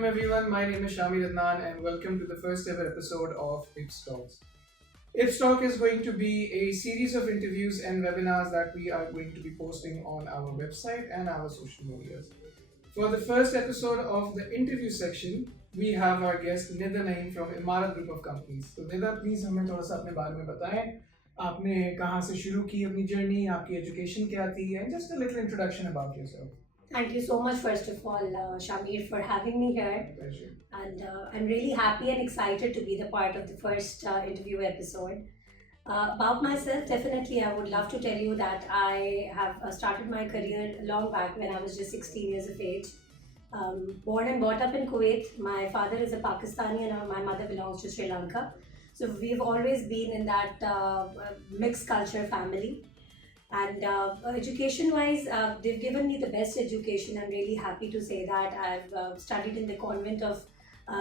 Welcome everyone, my name is Shami Radnan and welcome to the first ever episode of IIPS Talks. IIPS Talk is going to be a series of interviews and webinars that we are going to be posting on our website and our social medias. For the first episode of the interview section, we have our guest Nida Naeem from Imarat Group of Companies. So Nida, please हमें थोड़ा सा अपने बारे में बताएं. आपने कहाँ से शुरू की अपनी जर्नी, आपकी एजुकेशन क्या थी, and just a little introduction about yourself. Thank you so much, first of all, Shamir, for having me here. Pleasure. And I'm really happy and excited to be the part of the first interview episode. About myself, definitely, I would love to tell you that I have started my career long back when I was just 16 years of age. Born and brought up in Kuwait. My father is a Pakistani and my mother belongs to Sri Lanka. So we've always been in that mixed culture family. And education-wise, they've given me the best education. I'm really happy to say that I've studied in the convent of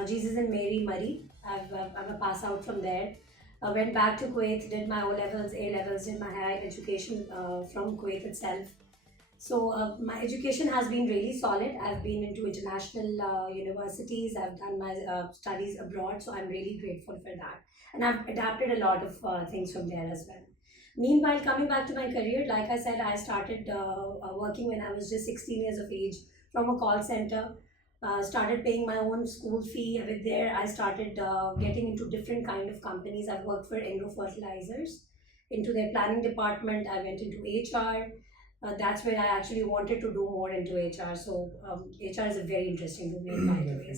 Jesus and Mary Murray. I'm a pass out from there. I went back to Kuwait, did my O-levels, A-levels, did my higher education from Kuwait itself. So my education has been really solid. I've been into international universities. I've done my studies abroad. So I'm really grateful for that. And I've adapted a lot of things from there as well. Meanwhile, coming back to my career, like I said, I started working when I was just 16 years of age from a call center. Started paying my own school fee. With there, I started getting into different kind of companies. I've worked for Agro Fertilizers. Into their planning department, I went into HR. That's where I actually wanted to do more into HR. So HR is a very interesting domain, by the way.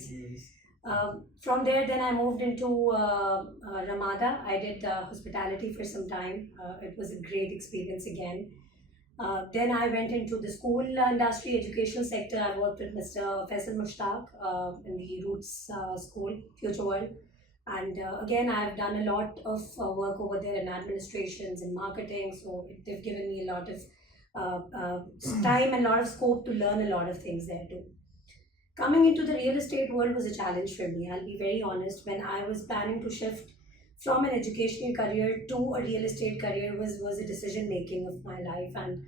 From there, then I moved into Ramada. I did hospitality for some time. It was a great experience again. Then I went into the school industry, educational sector. I worked with Mr. Faisal Mushtaq in the Roots School, Future World. And again, I've done a lot of work over there in administrations and marketing. So they've given me a lot of time and a lot of scope to learn a lot of things there too. Coming into the real estate world was a challenge for me. I'll be very honest. When I was planning to shift from an educational career to a real estate career was a decision making of my life, and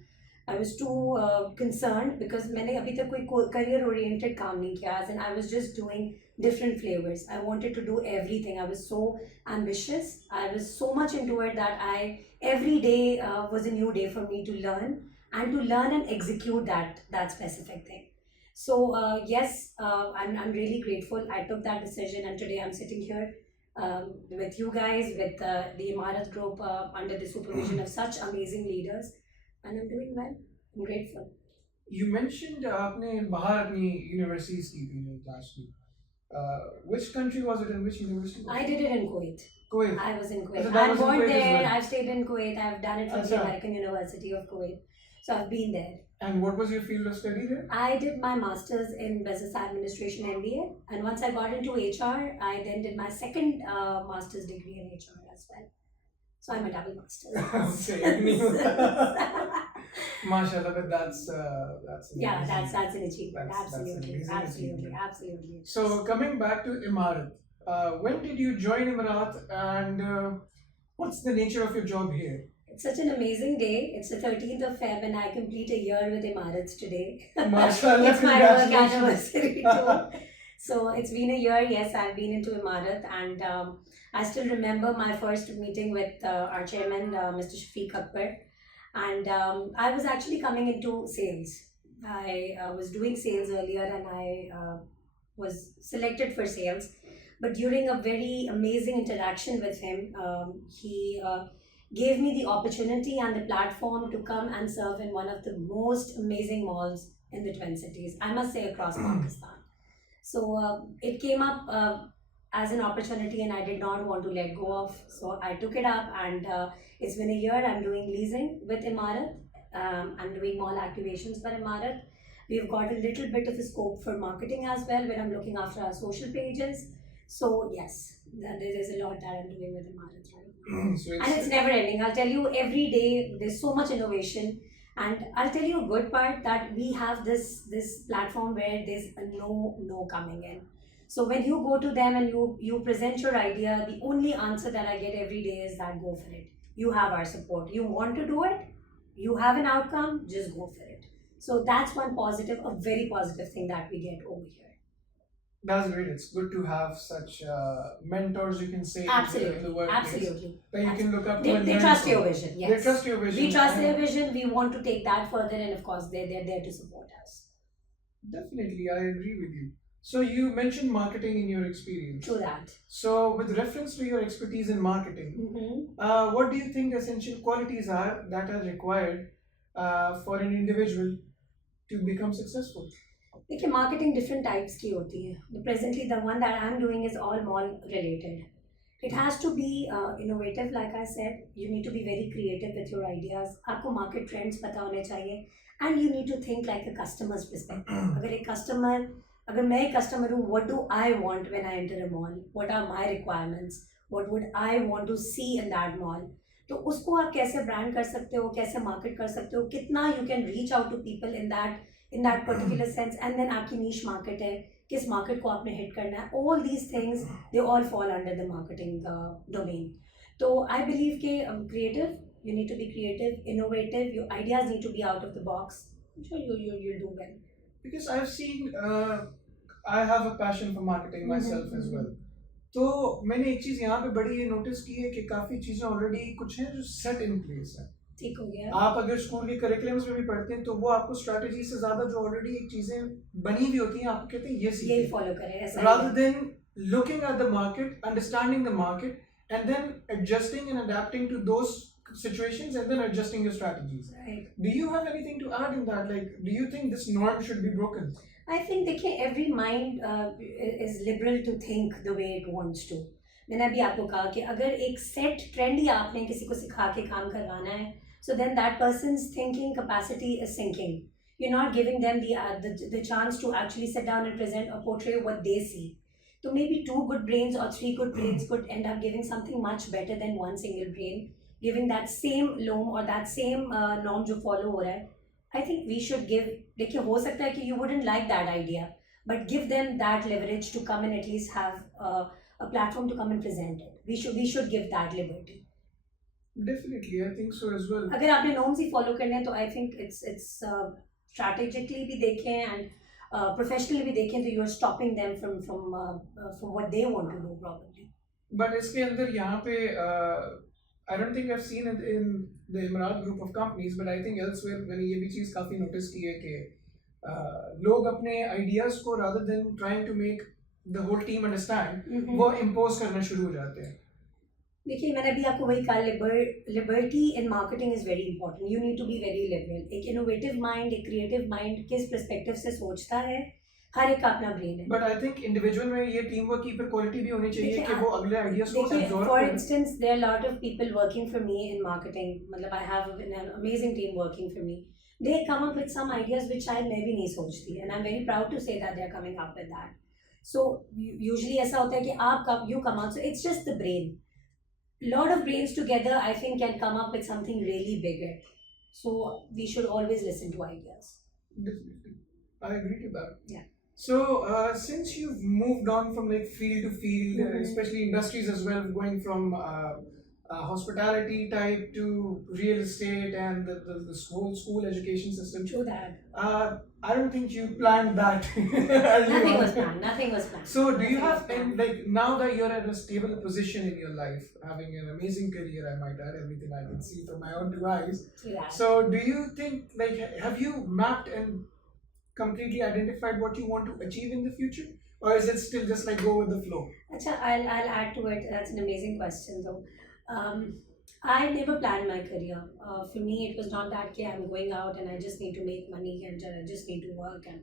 I was too concerned because मैंने अभी तक कोई career oriented काम नहीं किया, and I was just doing different flavors. I wanted to do everything. I was so ambitious. I was so much into it that every day was a new day for me to learn and execute that specific thing. So yes, I'm really grateful. I took that decision, and today I'm sitting here with you guys, with the Imarat Group, under the supervision of such amazing leaders, and I'm doing well. I'm grateful. You mentioned आपने बाहर अपनी universities की थी last week. Which country was it and which university? I did it in Kuwait. Kuwait. I was in Kuwait. So that I'm was in born Kuwait as there. well. I've stayed in Kuwait. I've done it from the Acha. American University of Kuwait. So I've been there. And what was your field of study there? I did my master's in business administration MBA, and once I got into HR, I then did my second master's degree in HR as well. So I'm a double master's. Mashallah, but that's amazing. Yeah, that's an achievement. That's an Absolutely, amazing absolutely, achievement. absolutely. So coming back to Imarat, when did you join Imarat and what's the nature of your job here? It's such an amazing day. It's the 13th of Feb and I complete a year with Imarat today. Mashallah, It's my work congratulations. anniversary too. So it's been a year, yes, I've been into Imarat, and I still remember my first meeting with our chairman, Mr. Shafiq Akbar, and I was actually coming into sales. I was doing sales earlier and I was selected for sales, but during a very amazing interaction with him, he gave me the opportunity and the platform to come and serve in one of the most amazing malls in the Twin Cities, I must say, across Pakistan. So it came up as an opportunity and I did not want to let go of. So I took it up, and it's been a year. I'm doing leasing with Imarat. I'm doing mall activations for Imarat. We've got a little bit of a scope for marketing as well, where I'm looking after our social pages. So yes, there is a lot that I'm doing with Imarat right now. So And it's never ending. I'll tell you, every day there's so much innovation. And I'll tell you a good part, that we have this platform where there's a no coming in. So when you go to them and you present your idea, the only answer that I get every day is that go for it. You have our support. You want to do it, you have an outcome, just go for it. So that's one positive, a very positive thing that we get over here. That's great. It's good to have such mentors, you can say, in the Absolutely, workplace absolutely. that you can look up to They, and they learn trust from. your vision, They yes. trust your vision. We trust and their vision, we want to take that further, and of course, they're there to support us. Definitely, I agree with you. So you mentioned marketing in your experience. True that. So with reference to your expertise in marketing, what do you think the essential qualities are that are required for an individual to become successful? देखिए marketing different types की होती है presently the one that I am doing is all mall related it has to be innovative like I said you need to be very creative with your ideas आपको market trends पता होने चाहिए and you need to think like a customers perspective अगर एक customer अगर मैं एक customer हूँ what do I want when I enter a mall what are my requirements what would I want to see in that mall तो उसको आप कैसे ब्रांड कर सकते हो कैसे मार्केट कर सकते हो कितना you can reach out to people in that particular sense and then आपकी niche market है किस market को आपने hit करना है all these things they all fall under the marketing domain तो I believe कि creative you need to be creative innovative your ideas need to be out of the box I'm sure you'll do well because I've seen I have a passion for marketing myself as well तो मैंने एक चीज़ यहाँ पे बड़ी ये notice की है कि काफ़ी चीज़ें ऑलरेडी कुछ हैं जो सेट इन प्लेस है ठीक हो गया आप अगर स्कूल के करिकुलम्स में भी पढ़ते हैं तो वो आपको स्ट्रैटेजी से ज्यादा जो ऑलरेडी एक चीजें बनी हुई होती हैं आपको कहते हैं ये सीखिए यही फॉलो करें rather than looking at the market understanding the market and then adjusting and adapting to those situations and then adjusting your strategies right do you have anything to add in that like do you think this norm should be broken I think देखिए every mind is liberal to think the way it wants to मैंने अभी आपको कहा कि अगर एक set trend ही आपने किसी को सिखा के काम करवाना है so then that person's thinking capacity is sinking you're not giving them the chance to actually sit down and present or portray what they see so maybe two good brains or three good brains could end up giving something much better than one single brain giving that same loam or that same norm जो follow हो रहा है I think we should give देखिए हो सकता है कि you wouldn't like that idea but give them that leverage to come and at least have a platform to come and present it we should give that liberty Definitely, I think so as well. अगर आपने norms ही follow करने हैं तो I think it's strategically भी देखें and professionally भी देखें तो you are stopping them from what they want to do probably but इसके अंदर यहाँ पे I don't think I've seen it in the Emirat group of companies, but I think elsewhere मैंने ये भी चीज़ काफ़ी नोटिस की है कि लोग अपने ideas को rather than trying to make the whole team understand, वो impose करना शुरू हो जाते हैं. देखिए मैंने अभी आपको वही कहा liberty in marketing is very important you need to be very liberal एक इनोवेटिव माइंड एक क्रिएटिव माइंड किस पर्सपेक्टिव से सोचता है हर एक का अपना ब्रेन है बट आई थिंक इंडिविजुअल में ये टीम वर्क की क्वालिटी भी होनी चाहिए कि वो अगले आइडियाज को absorb for instance there are lot of people working for me in marketing मतलब I have an amazing team working for me they come up with some ideas which शायद मैं भी नहीं सोचती and I am very proud to say that they are coming up with that so usually ऐसा होता है कि आप you come out so it's just the brain lot of brains together I think can come up with something really bigger so we should always listen to ideas definitely I agree to that yeah so since you've moved on from like field to field especially industries as well going from hospitality type to real estate and the school education system true that I don't think you planned that nothing was planned so do you have and like now that you're at a stable position in your life having an amazing career I might add everything I can see from my own two eyes yeah. So do you think like have you mapped and completely identified what you want to achieve in the future or is it still just like go with the flow Acha, I'll add to it that's an amazing question though I never planned my career. For me, it was not that I'm going out and I just need to make money and I just need to work. And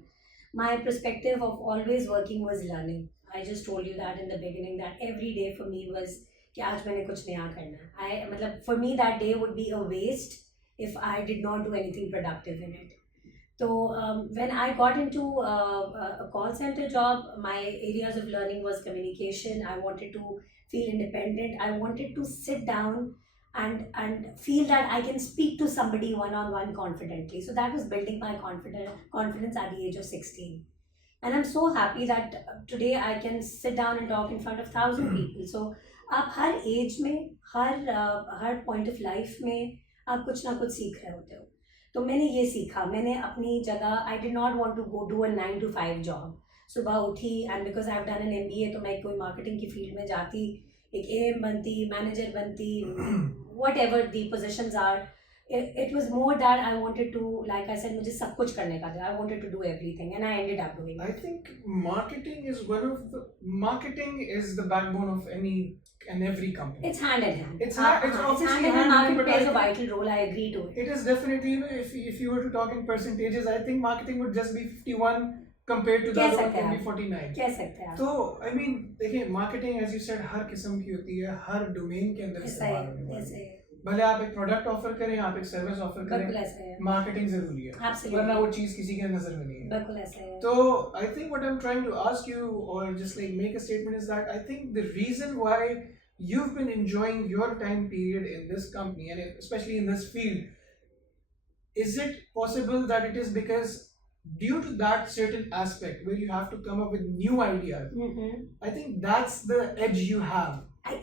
my perspective of always working was learning. I just told you that in the beginning that every day for me was कि आज मैंने कुछ नया करना है. मतलब for me that day would be a waste if I did not do anything productive in it. So when I got into a call center job, my areas of learning was communication. I wanted to feel independent. I wanted to sit down and feel that I can speak to somebody one-on-one confidently. So that was building my confidence at the age of 16. And I'm so happy that today I can sit down and talk in front of 1,000 people. So आप हर as में हर point of life में आप कुछ ना कुछ सीख रहे होते हो तो मैंने ये सीखा मैंने अपनी जगह I did not want to go do a 9 to 5 job सुबह उठी and because I have done an MBA, तो मैं कोई मार्केटिंग की फील्ड में जाती, एक AM बनती, मैनेजर बनती, whatever the positions are. It was more that I wanted to, like I said, मुझे सब कुछ करने का था. I wanted to do everything and I ended up doing I it. think marketing is the backbone of any and every company. It's hand in hand. It's obviously hand in hand. hand in hand, Marketing but plays a I think vital role. I agree to it. it is definitely, if you were to talk in percentages, I think marketing would just be 51 compared to the other one can be 49. कह सकते हैं. तो I mean देखिए, marketing as you said हर किस्म की होती है, हर domain के अंदर इस्तेमाल होने वाली है. भले आप एक प्रोडक्ट ऑफर करें, आप एक सर्विस ऑफर करें, मार्केटिंग जरूरी है, वरना वो चीज किसी के नजर में नहीं है. बिल्कुल ऐसे है. तो I think what I am trying to ask you और just like make a statement is that I think the reason why you've been enjoying your time period in this company and especially in this field, is it possible that it is because due to that certain aspect where you have to come up with new ideas, I think that's the edge you have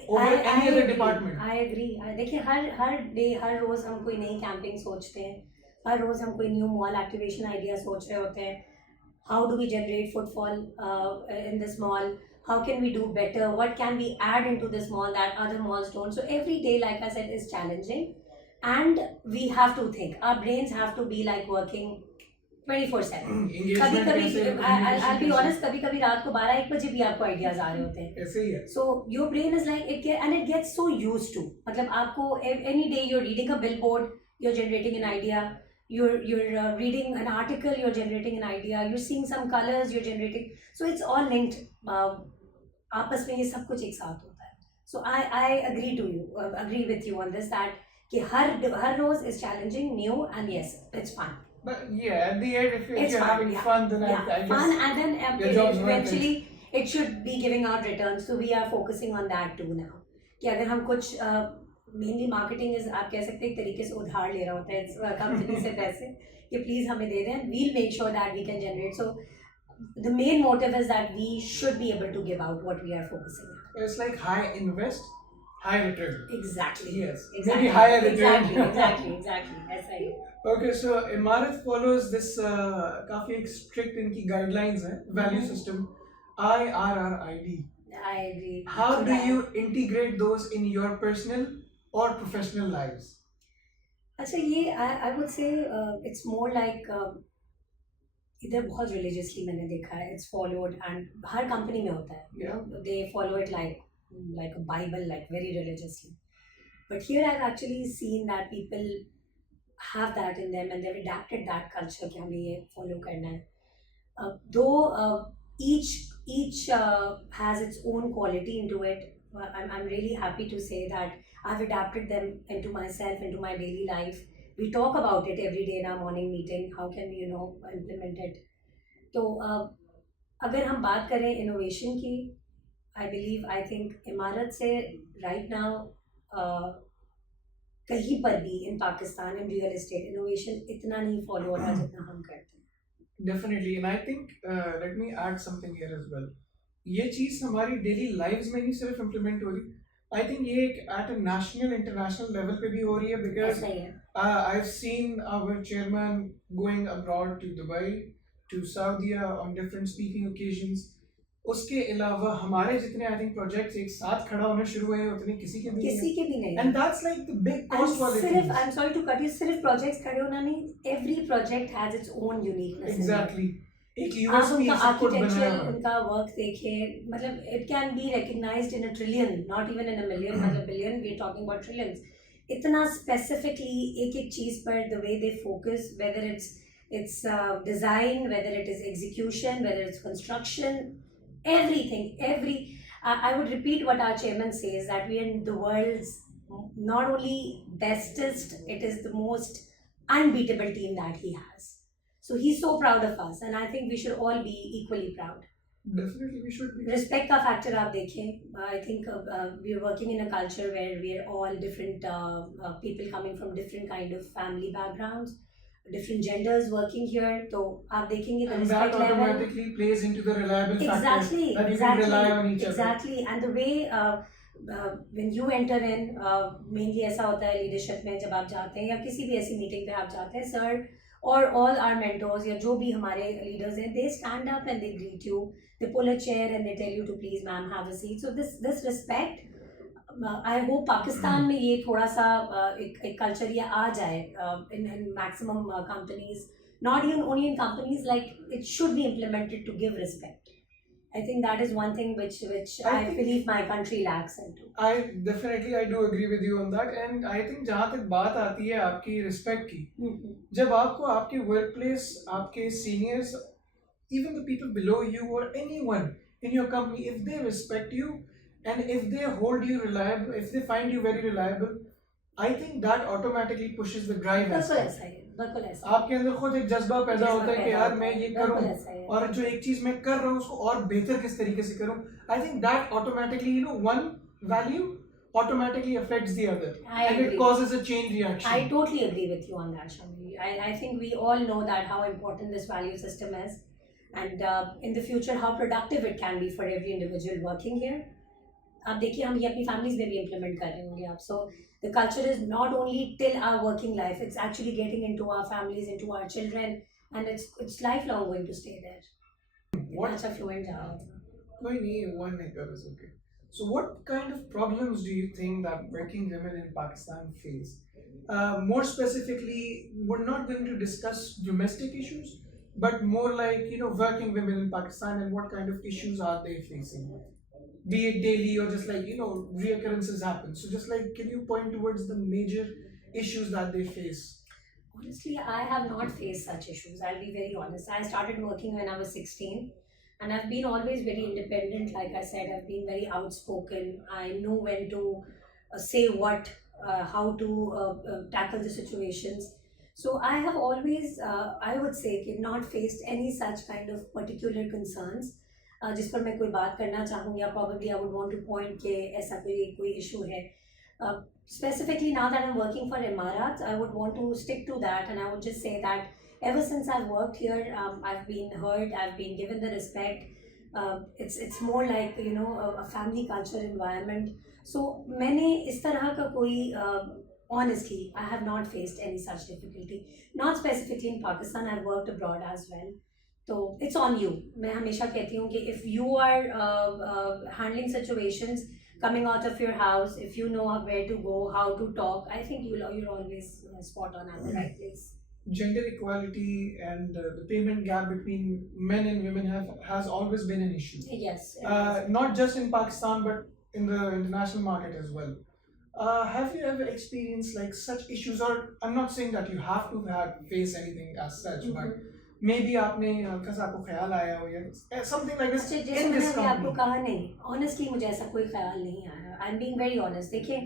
over any other department. I agree. देखिए हर day हर रोज हम कोई नई camping सोचते हैं, हर रोज हम कोई new mall activation idea सोच रहे होते हैं. How do we generate footfall in this mall? How can we do better? What can we add into this mall that other malls don't? So every day, like I said, is challenging, and we have to think. Our brains have to be like working 24/7. कभी I'll be honest, कभी रात को 12-1 बजे भी आपको ideas आ रहे होते हैं. ऐसे ही है. So your brain is like it gets so used to. मतलब आपको any day you're reading a billboard, you're generating an idea. You're reading an article, you're generating an idea. You're seeing some colors, you're generating. So it's all linked. आपस में ये सब कुछ एक साथ होता है. So I agree with you on this that कि हर रोज is challenging, new, and yes, it's fun. But yeah, at the end, if you're fun, having fun, then I guess fun, and then eventually it should be giving out returns. So we are focusing on that too now. कि अगर हम कुछ mainly marketing is, आप कह सकते हैं एक तरीके से उधार ले रहा होता है कंपनी से पैसे कि प्लीज हमें दे दें. We'll make sure that we can generate. So the main motive is that we should be able to give out what we are focusing on. It's like high invest, high return. Exactly. Yes. Exactly. Maybe higher return. Exactly. That's right. Okay, so Imarat follows this काफी strict इनकी guidelines है, value system, IRRID. I agree. How do you integrate those in your personal or professional lives? अच्छा, ये I would say it's more like इधर बहुत religiously मैंने देखा है. It's followed and her company में होता है. They follow it like a Bible, like very religiously. But here I've actually seen that people have that in them and they've adapted that culture कि हमें ये follow करना है. Though each has its own quality into it. I'm really happy to say that I've adapted them into myself, into my daily life. We talk about it every day in our morning meeting. How can we, implement it? तो अगर हम बात करें innovation की, I think इमारत से right now कहीं पर भी in Pakistan in real estate innovation इतना नहीं follow हो रहा जितना हम करते हैं. Definitely, and I think let me add something here as well. ये चीज़ हमारी daily lives में नहीं सिर्फ implement हो रही, I think ये at a national, international level पे भी हो रही है, because I've seen our chairman going abroad to Dubai, to Saudi on different speaking occasions. उसके अलावा हमारे जितने I think projects एक साथ खड़ा होने शुरू हुए हैं उतने किसी के भी नहीं. And that's like the big cost वाले things. I'm sorry to cut you, सिर्फ projects खड़े होना नहीं, every project has its own uniqueness. Exactly. आप उनका आर्किटेक्चर, उनका वर्क देखें, मतलब it can be recognized in a trillion, not even in a million, मतलब billion, we are talking about trillions. इतना specifically एक चीज़ पर the way they focus, whether it's design, whether it is execution, whether it's construction, everything, I would repeat what our chairman says, that we are in the world's not only bestest, it is the most unbeatable team that he has. So he's so proud of us, and I think we should all be equally proud. Definitely, we should be. Respect का factor आप देखें. I think we are working in a culture where we are all different people coming from different kind of family backgrounds, different genders working here. तो आप देखेंगे the respect level. And that automatically plays into the reliable factor. That you can rely on each other. Exactly, and the way when you enter in, mainly ऐसा होता है leadership में जब आप जाते हैं या किसी भी ऐसी meeting पे आप जाते हैं, sir or all our mentors या जो भी हमारे leaders हैं, they stand up and they greet you, they pull a chair and they tell you to please ma'am have a seat. So this respect, I hope Pakistan में ये थोड़ा सा एक कल्चर ये आ जाए in maximum companies, not even only in companies, like it should be implemented to give respect. I think that is one thing which I believe my country lacks into. I do agree with you on that, and I think जहाँ तक बात आती है आपकी respect की, जब आपको आपके वर्क प्लेस, आपके seniors, even the people below you or anyone in your company, if they respect you and if they hold you reliable, if they find you very reliable, I think that automatically pushes the drive. बिल्कुल ऐसा आपके अंदर खुद एक जज्बा पैदा होता है कि यार मैं ये करूं और जो एक चीज मैं कर रहा हूं उसको और बेहतर किस तरीके से करूं. I think that automatically, one value automatically affects the other, and it causes a chain reaction. I totally agree with you on that, Shami. I think we all know that how important this value system is, and in the future how productive it can be for every individual working here. आप देखिए हम ये अपनी families में भी implement कर रहे होंगे आप. So the culture is not only till our working life, it's actually getting into our families, into our children, and it's life long going to stay there. अच्छा फ्लुएंट जाओ. कोई नहीं, one makeup is okay. So what kind of problems do you think that working women in Pakistan face? More specifically, we're not going to discuss domestic issues, but more like, working women in Pakistan and what kind of issues are they facing? Be it daily or just like, reoccurrences happen. So just like, can you point towards the major issues that they face? Honestly, I have not faced such issues. I'll be very honest. I started working when I was 16. And I've been always very independent. Like I said, I've been very outspoken. I know when to say what, how to tackle the situations. So I have always, I would say, not faced any such kind of particular concerns. जिस पर मैं कोई बात करना चाहूँ या probably I would want to point कि ऐसा कोई issue है. Specifically now that I'm working for Emirates, I would want to stick to that, and I would just say that ever since I've worked here, I've been heard, I've been given the respect. It's more like a family culture environment. So मैंने इस तरह का कोई honestly I have not faced any such difficulty. Not specifically in Pakistan, I've worked abroad as well. So it's on you. मैं हमेशा कहती हूँ कि if you are handling situations coming out of your house, if you know where to go, how to talk, I think you're always spot on at the right place. Gender equality and the payment gap between men and women has always been an issue. Yes. Not just in Pakistan but in the international market as well. Have you ever experienced like such issues, or I'm not saying that you have to face anything as such, but maybe आपने हल्का सा आपको ख्याल आया हो या something like this in this company? आपको कहा नहीं, honestly मुझे ऐसा कोई ख्याल नहीं आया. I'm being very honest. देखिए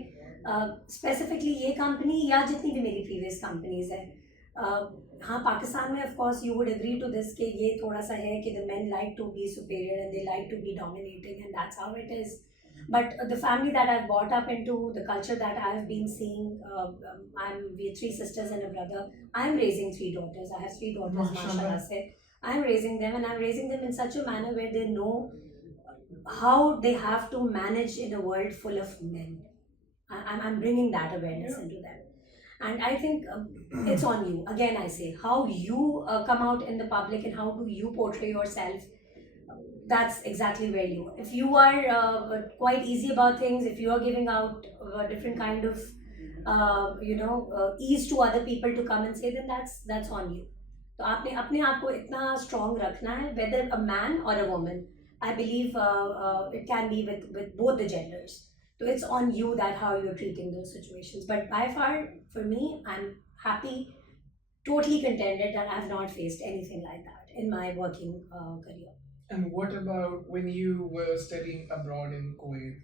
specifically ये company या जितनी भी मेरी previous companies है, हाँ पाकिस्तान में of course you would agree to this कि ये थोड़ा सा है कि the men like to be superior and they like to be dominating, and that's how it is. But the family that I've brought up into, the culture that I've been seeing, we're 3 sisters and a brother. I'm raising 3 daughters. I have 3 daughters, mashallah se. I'm raising them, and I'm raising them in such a manner where they know how they have to manage in a world full of men. I'm bringing that awareness into them. And I think it's on you. Again, I say, how you come out in the public and how do you portray yourself, that's exactly where you are. If you are quite easy about things, if you are giving out a different kind of ease to other people to come and say, then that's on you. तो आपने अपने आप को इतना strong रखना है, whether a man or a woman. I believe it can be with both the genders. So it's on you that how you're treating those situations. But by far, for me, I'm happy, totally contented that I have not faced anything like that in my working career. And what about when you were studying abroad in Kuwait,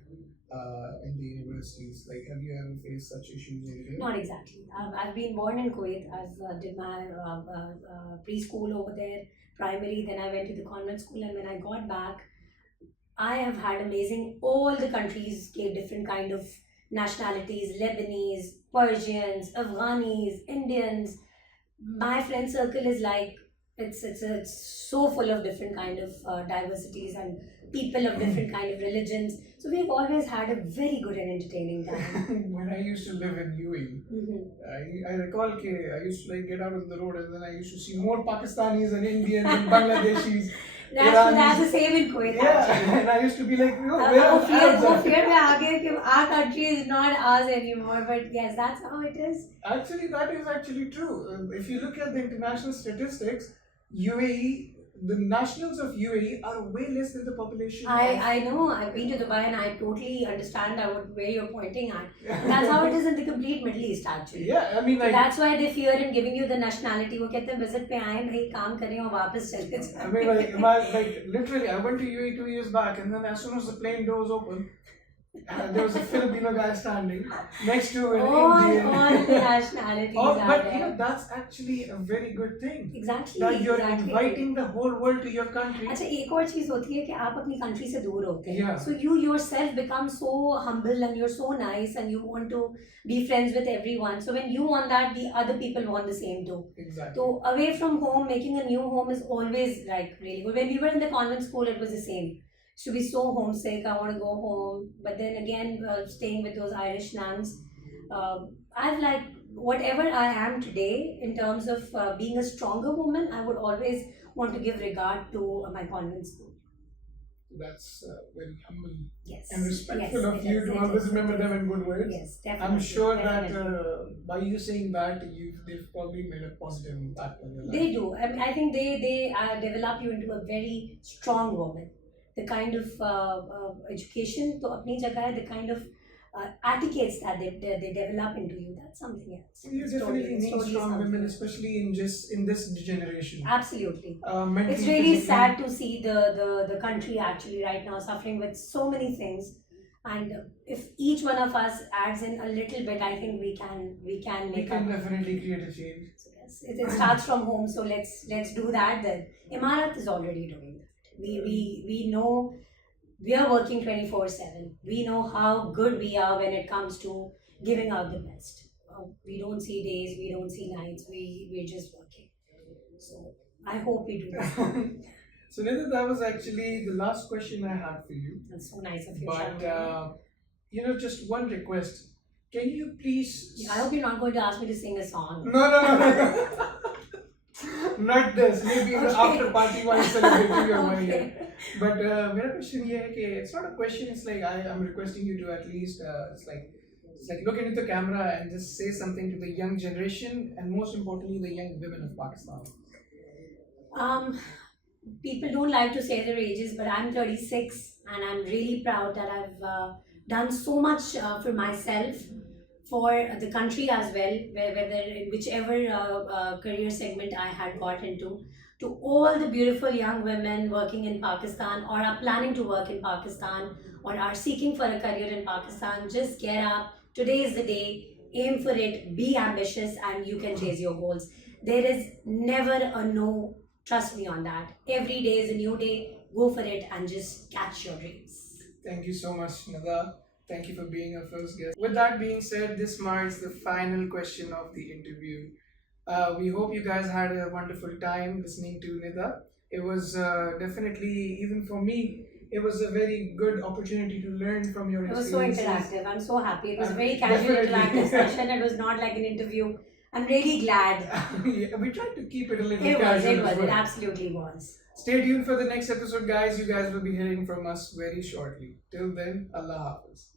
in the universities? Like, have you ever faced such issues over there? Not exactly. I've been born in Kuwait. I've did my preschool over there, primary. Then I went to the convent school, and when I got back, I have had amazing all the countries, different kind of nationalities: Lebanese, Persians, Afghanis, Indians. My friend circle is like it's so full of different kind of diversities and people of different kind of religions. So we've always had a very good and entertaining time. When I used to live in UAE, I recall I used to get out on the road and then I used to see more Pakistanis and Indians and Bangladeshis. That's the same in Kuwait. Yeah, and I used to be like, where वो are the Arabs at? fear में आ गए कि our country is not ours anymore. But yes, that's how it is. Actually, that is actually true. If you look at the international statistics, UAE, the nationals of UAE are way less than the population. I know. I've been to Dubai and I totally understand where you're pointing at. That's how it is in the complete Middle East actually. Yeah, I mean So that's why they fear in giving you the nationality. वो कहते हैं visit पे आए भाई काम करें और वापस चले जाएं. I mean literally, I went to UAE 2 years back, and then as soon as the plane doors open, there was a Filipino guy standing next to an Indian. All the nationalities are But there. that's actually a very good thing. Exactly. That you're exactly. inviting the whole world to your country. अच्छा एक और चीज होती है कि आप अपनी country से दूर होते हैं. Yeah. So you yourself become so humble and you're so nice and you want to be friends with everyone. So when you want that, the other people want the same too. Exactly. So away from home, making a new home is always really good. When we were in the convent school, it was the same. To be so homesick, I want to go home. But then again, staying with those Irish nuns, I've whatever I am today in terms of being a stronger woman, I would always want to give regard to my convent school. That's very humble Yes. and respectful Yes, of it you is, to it always is, remember it them is. in good words. Yes, definitely. I'm sure definitely. that by you saying that, they've probably made a positive impact on your life. They do. I mean, I think they develop you into a very strong woman. The kind of education to apni jagah hai, the kind of etiquettes that they develop into you, that's something else. You It's definitely it's need totally strong something women, else. especially in this generation. Absolutely. Mentally, It's really physically. sad to see the country actually right now suffering with so many things. And if each one of us adds in a little bit, I think we can We make can up. definitely create a change. So yes, it starts from home. So let's do that. Then Imarat is already doing that. We know we are working 24/7. We know how good we are when it comes to giving out the best. We don't see days, we don't see nights. We're just working. So I hope we do that. So Nida, that was actually the last question I had for you. That's so nice of you. But Shalini. just one request. Can you please? I hope you're not going to ask me to sing a song. No. Not this. Maybe the Okay. after party while celebrating your Okay. wedding. But मेरा question ये है कि it's not a question. It's like I'm requesting you to at least it's like look into the camera and just say something to the young generation and most importantly the young women of Pakistan. People don't like to say their ages, but I'm 36 and I'm really proud that I've done so much for myself, for the country as well, whether in whichever career segment I had got into. To all the beautiful young women working in Pakistan or are planning to work in Pakistan or are seeking for a career in Pakistan, just get up. Today is the day. Aim for it. Be ambitious and you can chase your goals. There is never a no. Trust me on that. Every day is a new day. Go for it and just catch your dreams. Thank you so much, Nida. Thank you for being our first guest. With that being said, this marks the final question of the interview. We hope you guys had a wonderful time listening to Nida. It was definitely, even for me, it was a very good opportunity to learn from your It was so experiences. interactive. I'm so happy. It was a very casual, Definitely. interactive session. It was not like an interview. I'm really glad. Yeah, we tried to keep it a little It casual. as it well. absolutely was. Stay tuned for the next episode, guys. You guys will be hearing from us very shortly. Till then, Allah Hafiz.